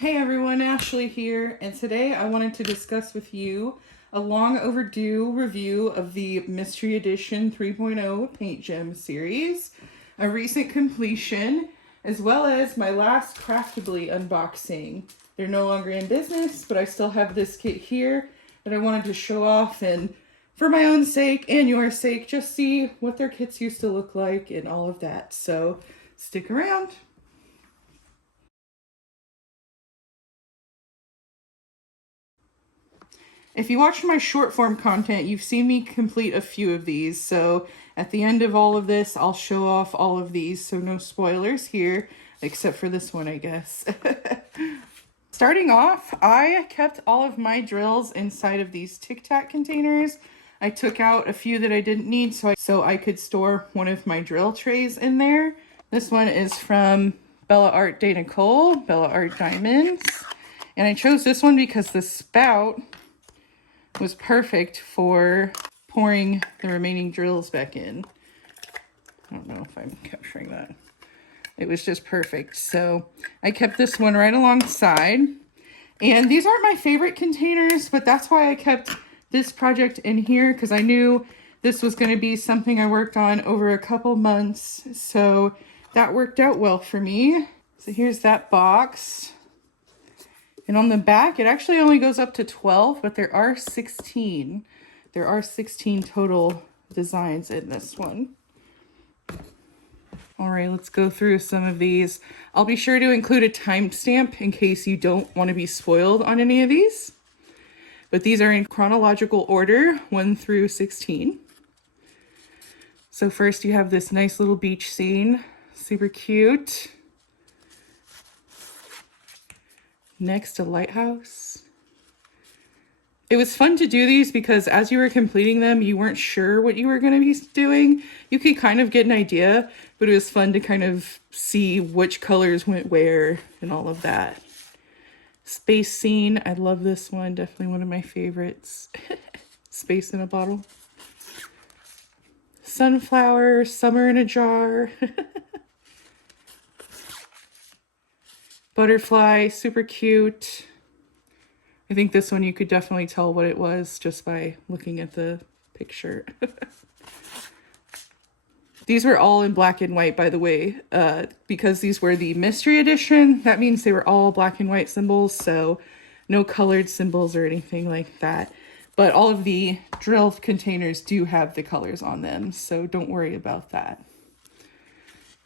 Hey everyone, Ashley here, and today I wanted to discuss with you a long overdue review of the Mystery Edition 3.0 PaintGem series, a recent completion, as well as my last Craftably unboxing. They're no longer in business, but I still have this kit here that I wanted to show off, and for my own sake and your sake, just see what their kits used to look like and all of that. So stick around. If you watch my short form content, you've seen me complete a few of these. So at the end of all of this, I'll show off all of these. So no spoilers here, except for this one, I guess. Starting off, I kept all of my drills inside of these Tic Tac containers. I took out a few that I didn't need so I could store one of my drill trays in there. This one is from Bella Art de Nicole, Bella Art Diamonds. And I chose this one because the spout was perfect for pouring the remaining drills back in. I don't know if I'm capturing that. It was just perfect. So I kept this one right alongside. And these aren't my favorite containers, but that's why I kept this project in here, because I knew this was going to be something I worked on over a couple months. So that worked out well for me. So here's that box. And on the back, it actually only goes up to 12, but there are 16. There are 16 total designs in this one. All right, let's go through some of these. I'll be sure to include a timestamp in case you don't want to be spoiled on any of these. But these are in chronological order, 1 through 16. So first you have this nice little beach scene, super cute. Next, a lighthouse. It was fun to do these because as you were completing them, you weren't sure what you were going to be doing. You could kind of get an idea, but it was fun to kind of see which colors went where and all of that. Space scene. I love this one. Definitely one of my favorites. Space in a bottle. Sunflower. Summer in a jar. Butterfly, super cute. I think this one you could definitely tell what it was just by looking at the picture. These were all in black and white, by the way, because these were the Mystery Edition. That means they were all black and white symbols, so no colored symbols or anything like that. But all of the drill containers do have the colors on them, so don't worry about that.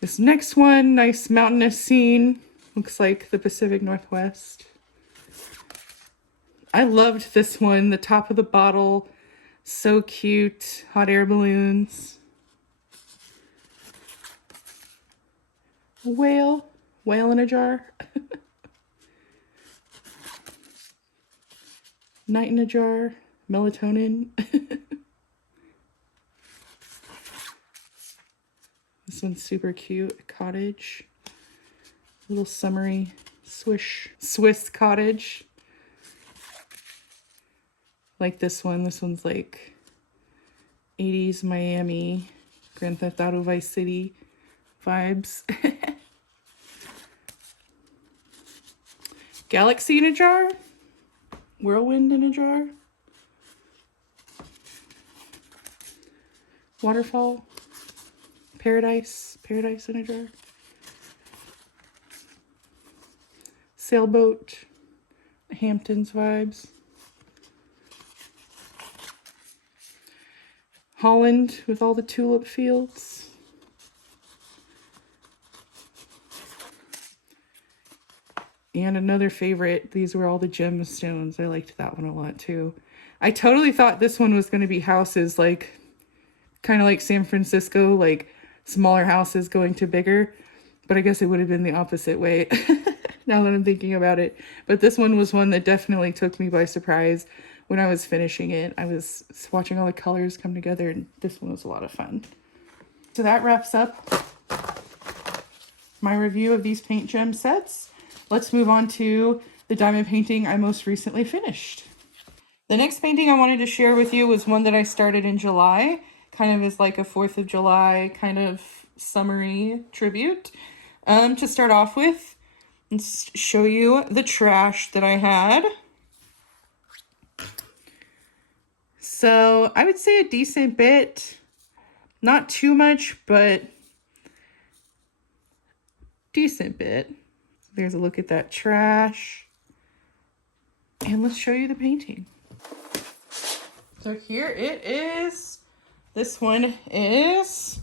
This next one, nice mountainous scene. Looks like the Pacific Northwest. I loved this one. The top of the bottle. So cute. Hot air balloons. A whale. Whale in a jar. Night in a jar. Melatonin. This one's super cute. Cottage. Little summery Swiss cottage. Like this one. This one's like 80s Miami, Grand Theft Auto Vice City vibes. Galaxy in a jar. Whirlwind in a jar. Waterfall. Paradise in a jar. Sailboat, Hamptons vibes. Holland with all the tulip fields. And another favorite, these were all the gemstones. I liked that one a lot too. I totally thought this one was going to be houses, like kind of like San Francisco, like smaller houses going to bigger, but I guess it would have been the opposite way. Now that I'm thinking about it. But this one was one that definitely took me by surprise when I was finishing it. I was watching all the colors come together, and this one was a lot of fun. So that wraps up my review of these PaintGem sets. Let's move on to the diamond painting I most recently finished. The next painting I wanted to share with you was one that I started in July, kind of as like a 4th of July kind of summery tribute. To start off with, Let's show you the trash that I had. So I would say a decent bit, not too much, but decent bit. There's a look at that trash. And let's show you the painting. So here it is. This one is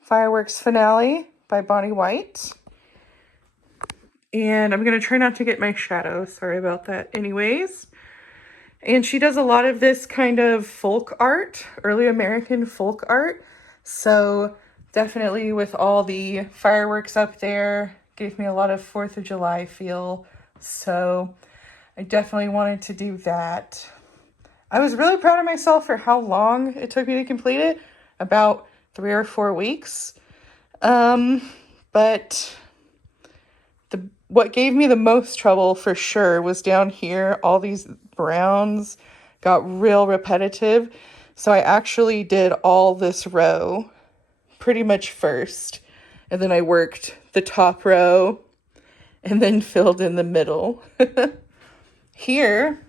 Fireworks Finale by Bonnie White. And I'm going to try not to get my shadow. Sorry about that anyways. And she does a lot of this kind of folk art, early American folk art. So definitely with all the fireworks up there, gave me a lot of 4th of July feel. So I definitely wanted to do that. I was really proud of myself for how long it took me to complete it, about 3 or 4 weeks. But what gave me the most trouble for sure was down here. All these browns got real repetitive. So I actually did all this row pretty much first. And then I worked the top row and then filled in the middle. Here,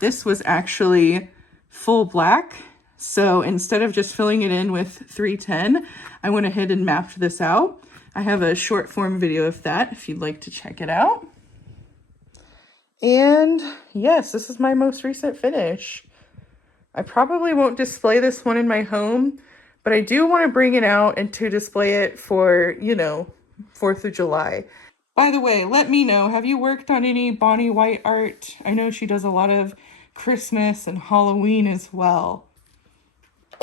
this was actually full black. So instead of just filling it in with 310, I went ahead and mapped this out. I have a short form video of that if you'd like to check it out. And yes, this is my most recent finish. I probably won't display this one in my home, but I do want to bring it out and to display it for, 4th of July. By the way, let me know, have you worked on any Bonnie White art? I know she does a lot of Christmas and Halloween as well.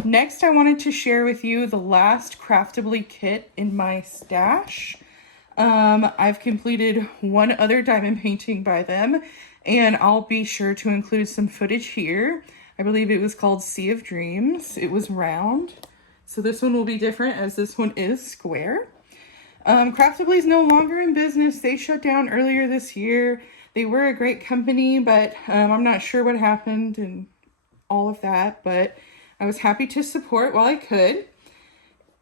Next, I wanted to share with you the last Craftably kit in my stash. I've completed one other diamond painting by them, and I'll be sure to include some footage here. I believe it was called Sea of Dreams. It was round, so this one will be different as this one is square. Craftably is no longer in business. They shut down earlier this year. They were a great company, but I'm not sure what happened and all of that, but I was happy to support while I could.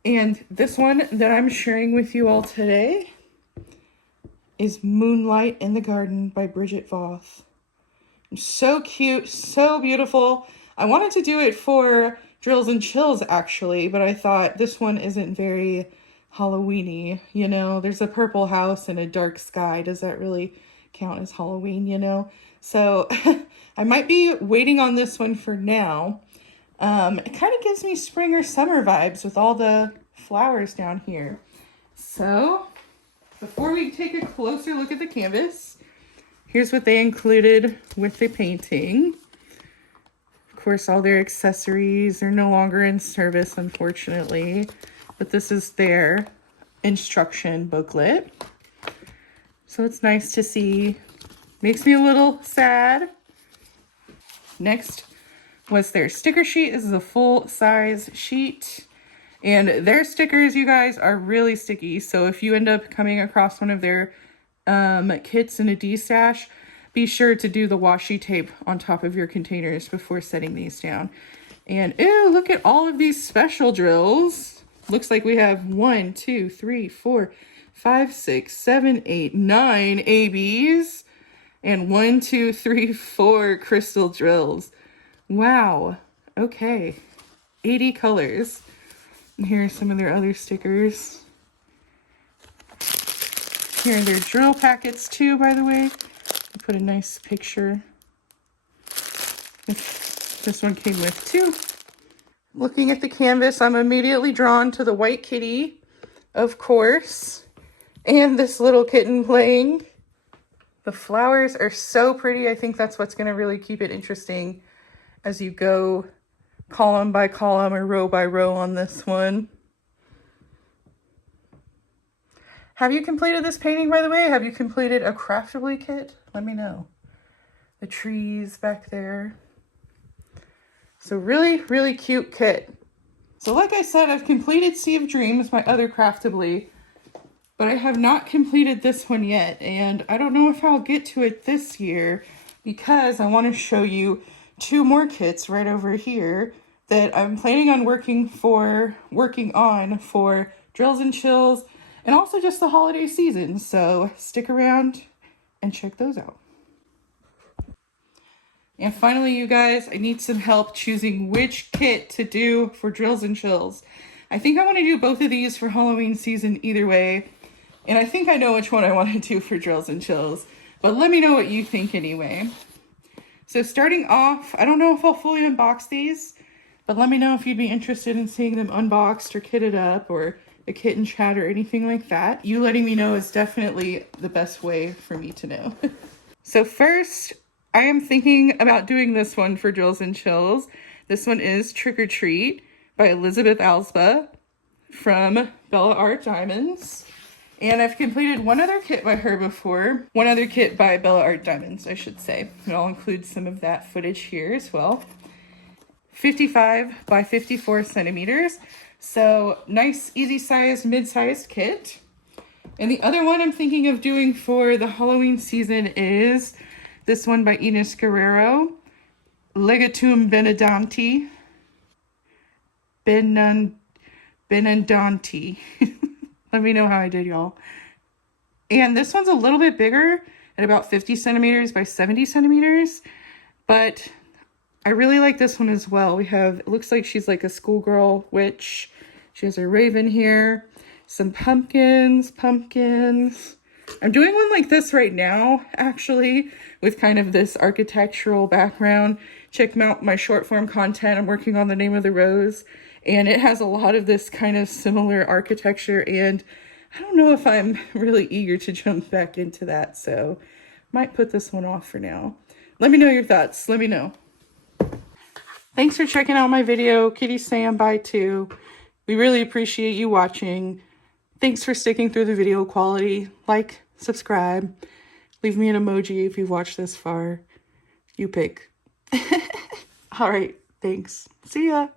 And this one that I'm sharing with you all today is Moonlight in the Garden by Bridget Voth. So cute, so beautiful. I wanted to do it for Drills and Chills actually, but I thought this one isn't very Halloween-y. There's a purple house and a dark sky. Does that really count as Halloween, So I might be waiting on this one for now. It kind of gives me spring or summer vibes with all the flowers down here. So before we take a closer look at the canvas, here's what they included with the painting. Of course, all their accessories are no longer in service, unfortunately, but this is their instruction booklet. So it's nice to see. Makes me a little sad. Next was their sticker sheet. This is a full-size sheet. And their stickers, you guys, are really sticky. So if you end up coming across one of their kits in a D-stash, be sure to do the washi tape on top of your containers before setting these down. And ew, look at all of these special drills. Looks like we have 1, 2, 3, 4, 5, 6, 7, 8, 9 ABs. And 1, 2, 3, 4 crystal drills. Wow. Okay. 80 colors. And here are some of their other stickers. Here are their drill packets too, by the way. I put a nice picture. This one came with 2. Looking at the canvas, I'm immediately drawn to the white kitty, of course, and this little kitten playing. The flowers are so pretty. I think that's what's going to really keep it interesting as you go column by column or row by row on this one. Have you completed this painting, by the way? Have you completed a Craftably kit? Let me know. The trees back there. So really, really cute kit. So like I said, I've completed Sea of Dreams, my other Craftably, but I have not completed this one yet. And I don't know if I'll get to it this year because I want to show you 2 more kits right over here that I'm planning on working on for Drills and Chills and also just the holiday season. So stick around and check those out. And finally, you guys, I need some help choosing which kit to do for Drills and Chills. I think I want to do both of these for Halloween season either way. And I think I know which one I want to do for Drills and Chills. But let me know what you think anyway. So starting off, I don't know if I'll fully unbox these, but let me know if you'd be interested in seeing them unboxed or kitted up or a kit and chat or anything like that. You letting me know is definitely the best way for me to know. So first, I am thinking about doing this one for Drills and Chills. This one is Trick or Treat by Elizabeth Alsba from Bella Art Diamonds. And I've completed one other kit by her before. One other kit by Bella Art Diamonds, I should say. And I'll include some of that footage here as well. 55 by 54 centimeters. So nice, easy sized, mid-sized kit. And the other one I'm thinking of doing for the Halloween season is this one by Ines Guerrero, Legatum Benandanti. Benandanti. Let me know how I did, y'all. And this one's a little bit bigger at about 50 centimeters by 70 centimeters. But I really like this one as well. We have, it looks like she's like a schoolgirl witch. She has a raven here. Some pumpkins. I'm doing one like this right now, actually, with kind of this architectural background. Check out my short form content. I'm working on The Name of the Rose, and it has a lot of this kind of similar architecture, and I don't know if I'm really eager to jump back into that, so might put this one off for now. Let me know your thoughts. Let me know. Thanks for checking out my video. Kitty's saying bye too. We really appreciate you watching. Thanks for sticking through the video quality. Like, subscribe, leave me an emoji if you've watched this far. You pick. All right, thanks. See ya.